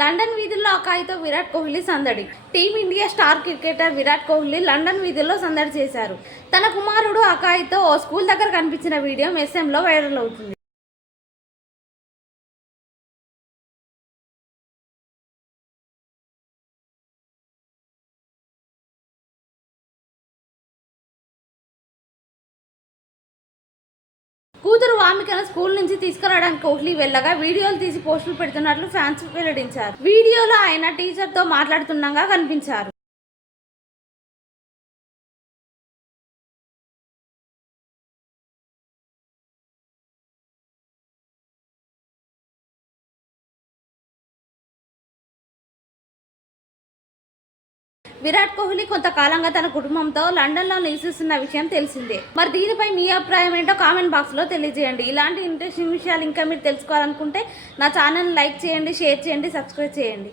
London వీధుల్లో అకాయితో విరాట్ కోహ్లీ సందడి. Team India star cricketer Virat Kohli London వీధుల్లో సందడి చేశారు. తన కుమారుడు అకాయితో ఓ స్కూల్ దగ్గర కనిపించిన వీడియో మెస్సెంలో వైరల్ అవుతుంది. కూతురు వామికను స్కూల్ నుంచి తీసుకురావడానికి కోహ్లీ వెళ్ళగా వీడియోలు తీసి పోస్టులు పెడుతున్నట్లు ఫ్యాన్స్ వెల్లడించారు. వీడియోలో ఆయన టీచర్తో మాట్లాడుతుండగా కనిపించారు. విరాట్ కోహ్లీ కొంతకాలంగా తన కుటుంబంతో లండన్లో నివసిస్తున్న విషయం తెలిసిందే. మరి దీనిపై మీ అభిప్రాయం ఏంటో కామెంట్ బాక్స్లో తెలియజేయండి. ఇలాంటి ఇంట్రెస్టింగ్ విషయాలు ఇంకా మీరు తెలుసుకోవాలనుకుంటే నా ఛానల్ లైక్ చేయండి, షేర్ చేయండి, సబ్స్క్రైబ్ చేయండి.